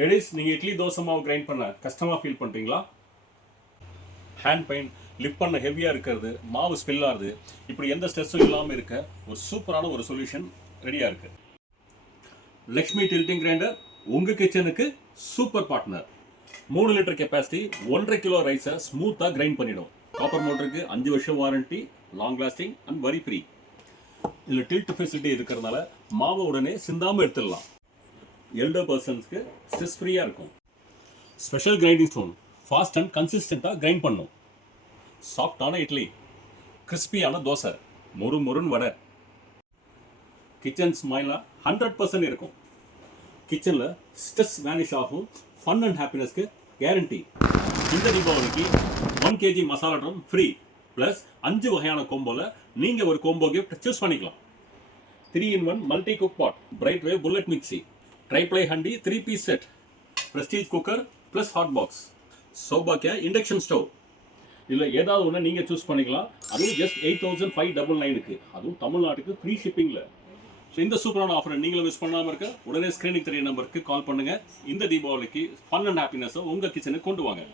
Ladies, நீங்கள் இட்லி தோசை மாவு grind பண்ண கஷ்டமாக ஃபீல் பண்ணுறீங்களா? ஹேண்ட் பெயின், லிஃப்ட் பண்ண ஹெவியாக இருக்கிறது, மாவு ஸ்பில் ஆகுது, இப்படி எந்த ஸ்ட்ரெஸ்ஸும் இல்லாமல் இருக்க ஒரு சூப்பரான ஒரு சொல்யூஷன் ரெடியாக இருக்குது. லக்ஷ்மி டில்டிங் கிரைண்டர் உங்கள் கிச்சனுக்கு super partner. 3 litre capacity, 1.5 kilo ரைஸை ஸ்மூத்தாக கிரைண்ட் பண்ணிடும். காப்பர் மோட்டருக்கு 5 வருஷம் வாரண்டி, லாங் லாஸ்டிங் அண்ட் வரி ஃப்ரீ. இதில் டில்ட் ஃபெசிலிட்டி இருக்கிறதுனால மாவை உடனே சிந்தாமல் எடுத்துடலாம். எல்டர் பர்சன்ஸ்க்கு ஸ்ட்ரெஸ் ஃப்ரீயாக இருக்கும். Special grinding stone, fast and கன்சிஸ்டண்ட்டாக கிரைண்ட் பண்ணும். சாஃப்டான இட்லி, கிறிஸ்பியான தோசை, முறுமுறுன்னு வடை. கிச்சன் ஸ்மைலாக 100% இருக்கும். கிச்சனில் ஸ்ட்ரெஸ் வேனிஷ் ஆகும். ஃபன் அண்ட் ஹாப்பினஸ்க்கு கேரண்டி. இந்த தீபாவளிக்கு 1 kg masala drum free, plus 5 வகையான கோம்போவில் நீங்கள் ஒரு கோம்போ கிஃப்ட் சூஸ் பண்ணிக்கலாம். 3-in-1 multi cook pot, bright wave bullet mixie, triply handi 3-piece set, Prestige cooker plus hot box, சௌபாக்கியா இண்டக்ஷன் ஸ்டவ். இதில் ஏதாவது ஒன்று நீங்கள் சூஸ் பண்ணிக்கலாம். அதுவும் ஜஸ்ட் 8,599க்கு, அதுவும் தமிழ்நாட்டுக்கு ஃப்ரீ ஷிப்பிங்கில். ஸோ இந்த சூப்பரான ஆஃபரை நீங்களும் மிஸ் பண்ணாமல் இருக்க உடனே ஸ்க்ரீனிங் தெரிய நம்பருக்கு கால் பண்ணுங்கள். இந்த தீபாவளிக்கு ஃபன் அண்ட் ஹாப்பினஸை உங்கள் கிச்சனுக்கு கொண்டு வாங்க.